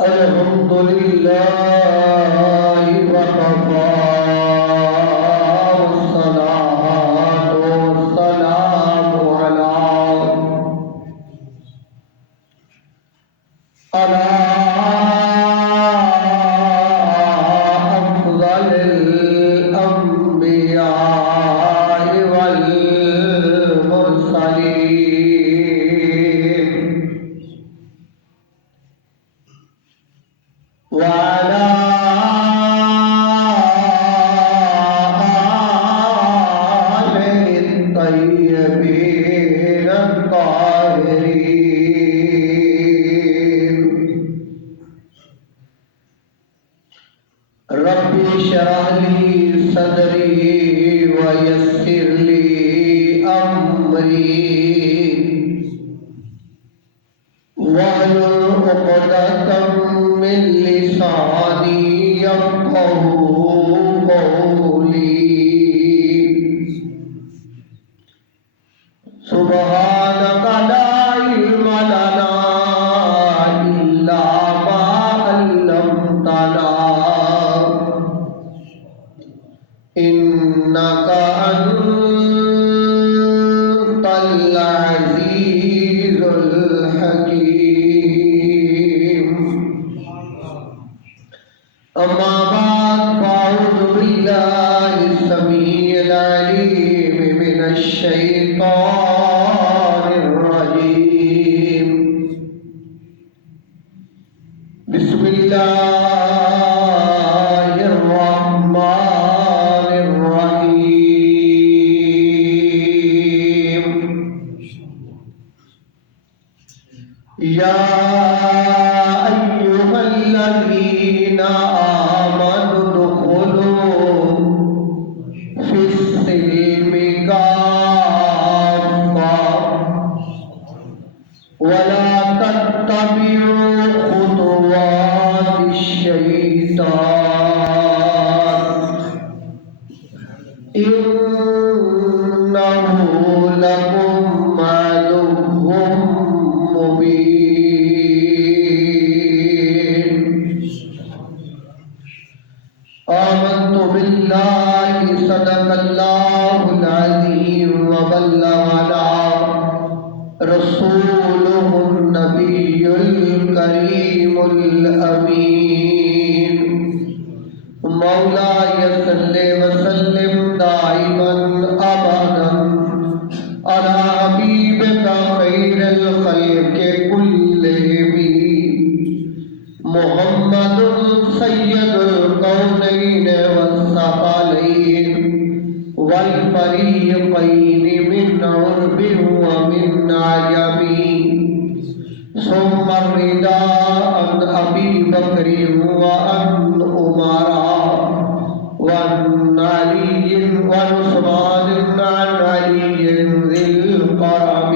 الحمد لله وكفى والصلاة والسلام على أفضل الأنبياء والمرسلين وعلى آله الطيبين الطاهرين رب اشرح لي صدري ويسر لي أمري واحلل عقدة من لساني يفقهوا قولي سبحانك لا علم لنا إلا ما علمتنا إنك أنت العزيز الحكيم أما بعد فأعوذ بالله السميع العليم من الشيطان الرجيم بسم الله الرحمن الرحيم يا أيها الذين آمنوا ادخلوا في السلم كافة ولا تتبعوا خطوات الشيطان إنه لكم عدو مبين آمنت بالله صدق الله العظيم وبلغنا رسوله النبي الكريم الأمين مولاي صل وسلم دائما أبدا على حبيبك خير الخلق كلهم محمد سيد الكونين والثقلين والفريقين من عرب ومن عجم ثم الرداء عن أبي بكر وعن عمر وعن علي وعثمان عن علي ذي القرب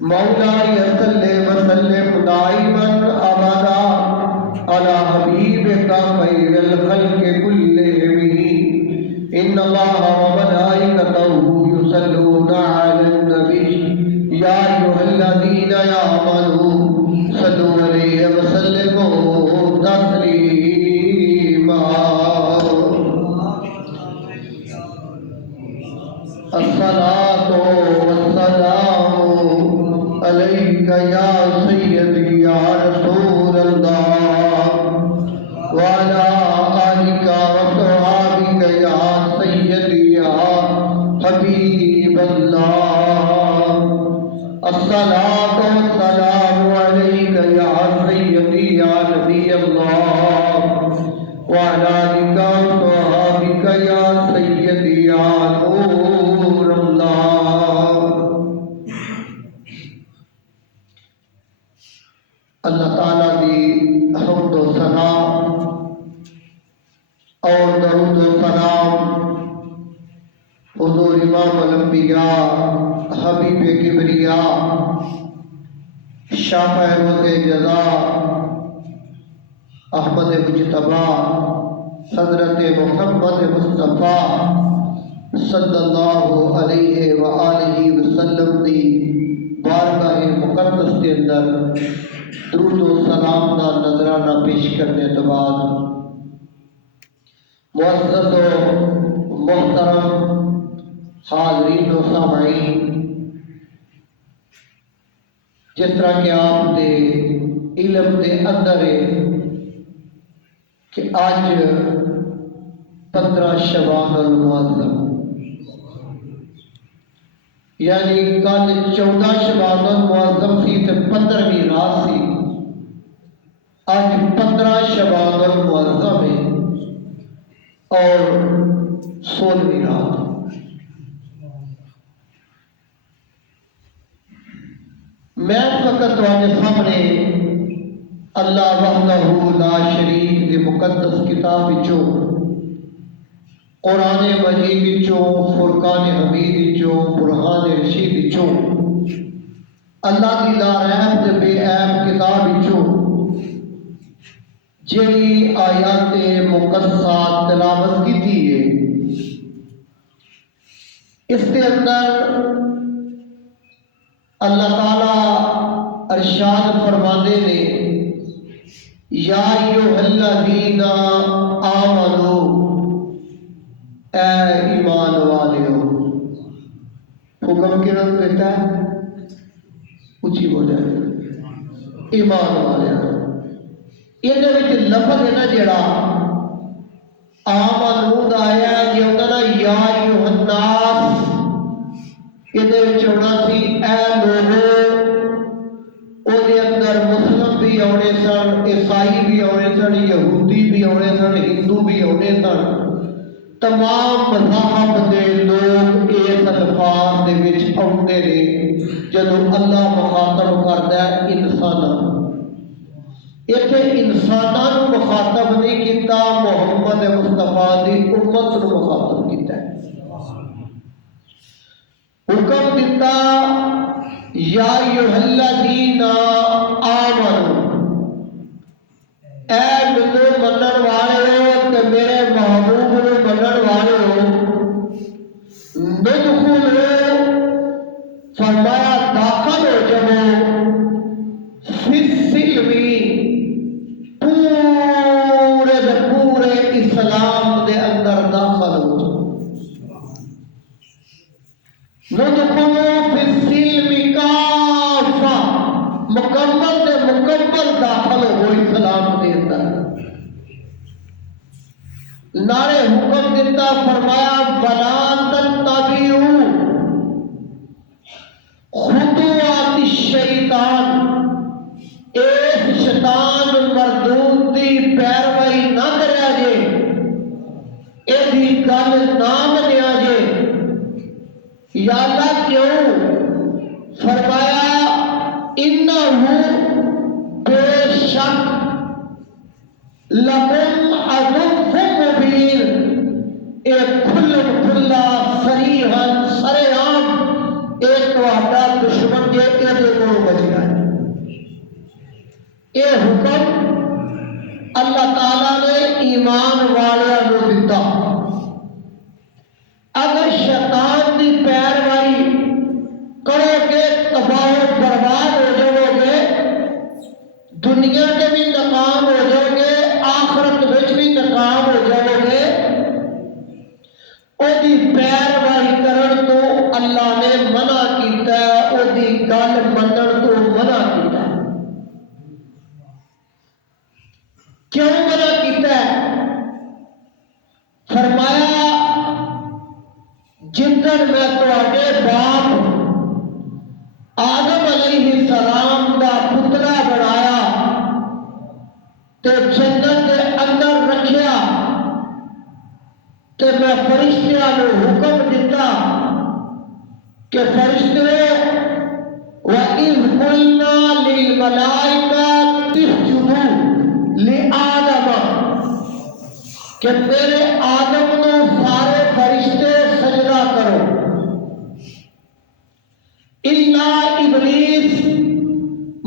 مولاي صل وسلم دائما أبدا على حبيبك خير الخلق كلهم إن الله وملائكته يصلون على النبي يا أيها الذين آمنوا صلوا عليه وسلموا تسليما الصلاة والسلام عليك يا سيدي يا رسول الله وعلى آلك وصحابك يا سيدي يا حبيب الله الصلاة والسلام عليك يا سيدي يا نبي الله وعلى آلك وصحابك يا سيدي يا نور الله اللہ تعالیٰ کی حمد و ثنا اور درود و سلام حضور امام الانبیاء حبیب کبریاء شافع وقت جزا احمد مجتبی حضرت محمد مصطفیٰ صلی اللہ علیہ وآلہ وسلم دی بارگاہ مقدس کے اندر درود و سلام کا نذرانہ پیش کرنے کے بعد معزز و محترم حاضرین و سامعین، جس طرح کہ آپ دے علم دے اندر ہے کہ آج 15 شعبان المعظم، یعنی کل 14 شعبان المعظم سی تے 15ویں رات سی، آج 15 شعبان المعظم ہے اور 16ویں رات۔ میں اس وقت تمہارے سامنے اللہ وحدہ لا شریک کے مقدس کتاب وچوں، قرآن مجید وچوں، فرقان حمید وچوں، برہان رشید وچوں، اللہ کی لا ریب تے بے عیب کتاب وچوں جڑی آیات مقدسات تلاوت کیتی ہے، اس کے اندر اللہ تعالی ارشاد فرماندے نے، یا ایھا الذین آمنو، اے ایمان والیو۔ حکم کن دیتا ہے؟ اچھی ہو جائے، ایمان والیو۔ یہ لفظ ہے نا جڑا آمنو دا آیا، یہ ہوتا نا یا ایھا الناس، یہ ہونا سی اے لوگو۔ وہ اندر مسلم بھی آنے سن، عیسائی بھی آنے سن، یہودی بھی آنے سن، ہندو بھی آنے سن، تمام مذہب کے لوگ اس الفاظ دے وچ آتے نے جدوں اللہ مخاطب کرتا ہے انساناں۔ اتنے انساناں مخاطب نہیں کیتا، محمد مصطفیٰ دی امت نو مخاطب کیتا ہے۔ حکم دیتا یا ایھا الذین آمنو، اے مینوں منن والےو تے میرے محبوب نو منن والےو، ندخلوا، فرمایا داخل ہو جاؤ، فی السلم، پورے دے پورے اسلام دے اندر داخل ہو جاؤ۔ ندخلوا فی السلم کافہ، مکمل دے مکمل داخل ہو اسلام دے اندر۔ نارے حکم دیتا، فرمایا وَلَا تَتَّبِعُوا خُطُوَاتِ الشَّیطان، اس شیطان مردود دی پیروی نہ کریا جے، ایدی گل نہ منیا جے۔ یا اللہ کیوں؟ فرمایا انہو، بے شک، لکم عدو مبین، ایک کھلم کھلا صریحاً سرعام ایک تہاڈا دشمن جے کے دے کو بچنا ہے۔ یہ حکم اللہ تعالیٰ نے ایمان والیاں نو دتا۔ اگر شیطان دی پیروی کرو گے تباہ و برباد ہو جاؤ گے، دنیا میں بھی ناکام ہو جاؤ گے، آخرت میں بھی ناکام ہو جاؤ گے۔ او دی پیروی کرن تو اللہ نے منع کیتا ہے، او دی گل منن تو منع کیتا ہے۔ کیوں منع کیتا ہے؟ فرمایا جدن میں تواڈے باپ آدم علیہ السلام دا پترا بنایا تے جنت دے اندر رکھیا، تے میں فرشتیاں نو حکم دیتا کہ فرشتے وَإِذْ قُلْنَا لِلْمَلَائِكَةِ اسْجُدُوا لِآدَمَ، کہ میرے آدم نو سارے فرشتے سجدہ کرو، اِلَّا ابلیس،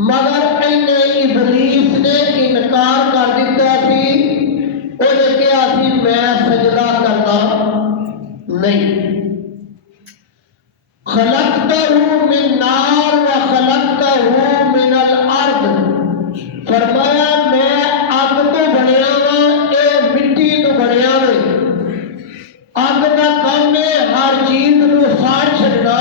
مگر ابلیس نے انکار کر دیتا سی، انہیں کہا سی میں سجدہ کرنا نہیں۔ خلقتہ من نار و خلقتہ من الارض، فرمایا میں اگ تو بنیا وا، اے مٹی تو بنیا وے۔ اگ کا کام ہے ہر چیز نو ساڑ چھڈنا،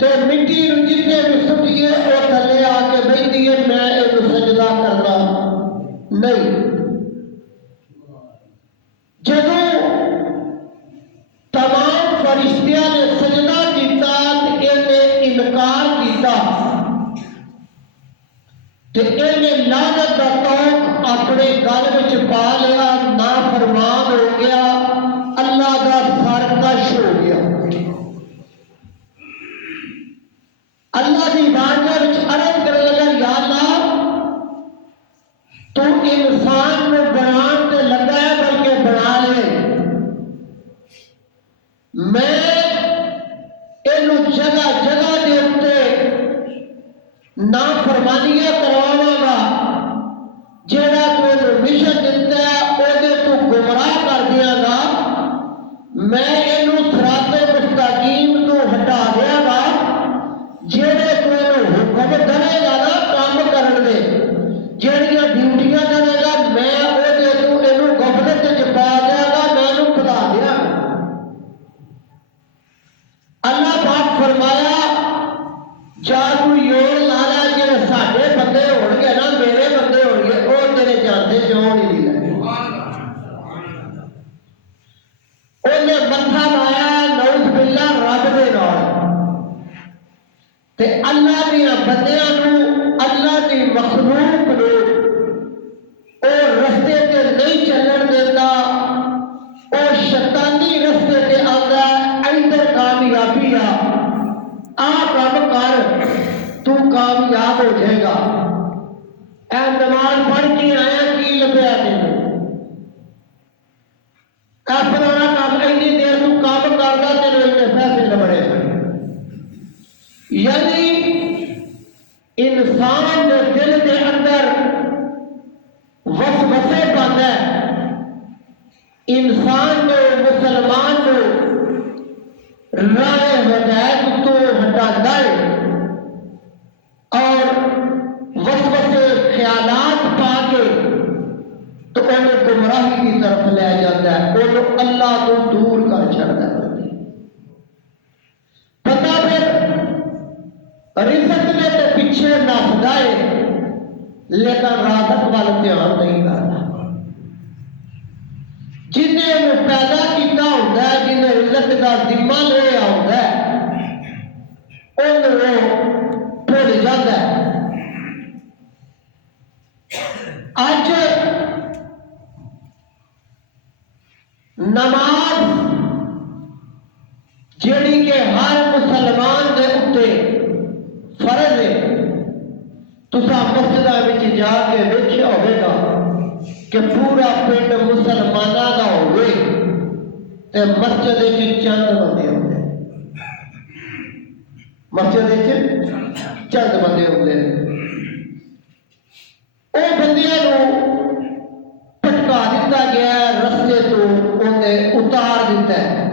تے مٹی نو جتنے بھی سٹیے وہ تھلے آ کے بہتی ہے، میں یہ سجدہ کرنا نہیں۔ جدوں تمام فرشتیاں نے سجدہ کیتا تے انہیں انکار کیتا تے انہیں لعنت دا توق اپنے گل وچ پا لیا، نافرمان ہو گیا، اللہ دا سرکش ہو گیا۔ اللہ کی بارگاہ وچ عرض کرنے لگا، یا اللہ تو انسان میں بنان تے لگا ہے، بلکہ بنا لے، میں اینو جگہ جگہ دے اتے نافرمانیاں کرواواں گا، جیڑا تو اینو مشن دتا ہے او دے تو گمراہ کر دیاں گا، میں اینو صراط مستقیم تو ہٹا دیاں گا، جیڑے تو اینو حکم دے گا نا کام کرن دے، جیڑیاں ڈیوٹیاں دے گا، میں او دے تو اینو غفلت وچ پا دیاں گا، میں اینو بھلا دیاں گا۔ اللہ پاک فرمایا جا تو یور لا لا، جڑے ساڈے بندے ہون گے نا، میرے بندے ہون گے، او تیرے جانتے جون ہی نہیں لگے۔ انہیں متھا لایا نعوذ باللہ رب دے نال، تے اللہ دیا بندیاں نو، اللہ دی مخلوق نو او رستے تے نہیں چلن دیتا، او شیطانی رستے تے آندا ہے، ادھر کامیابی آ کام کر تو کامیاب ہو جائے گا۔ اے نماز پڑھ کے آیا کی لبیا تینوں، اے فلانا کام اینی دیر تو کام کردا تینوں اتنے پیسے لبڑے پے۔ یعنی انسان دے دل دے اندر وسوسے پاتا ہے، انسان کو مسلمان کو راہ ہدایت تو ہٹاتا ہے اور وسوسے خیالات پا کے تو انہیں گمراہی کی طرف لے جاتا ہے، انہوں اللہ تو دور کر چھڑتا ہے۔ پتہ پھر رزق میں تو پیچھے نسدا ہے، لیکن رازق وال دھیان نہیں کرتا۔ جنہیں وہ پیدا کیتا ہوتا ہے، جنہیں رزق کا ذمہ لیا ہوتا ہے، انہوں وہ بھول جاتا ہے۔ اج نماز جیڑی کہ ہر مسلمان دے اتے فرض ہے، تساں مسجداں وچ جا کے ویکھیا ہوے گا کہ پورا پنڈ مسلماناں دا ہوئے تے مسجد وچ چند بندے ہوندے، مسجد وچ چند بندے ہوندے، او بندیاں نو پٹکا دیتا گیا ہے، رستے تو انہیں اتار دیتا ہے،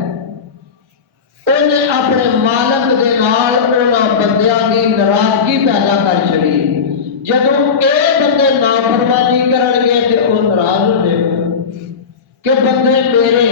انہیں اپنے مالک دے نال انہاں بندیاں دی ناراضگی پیدا کر چھڑی۔ جدوں اے بندے نافرمانی کرن گے تے او ناراض ہوندے کہ بندے میرے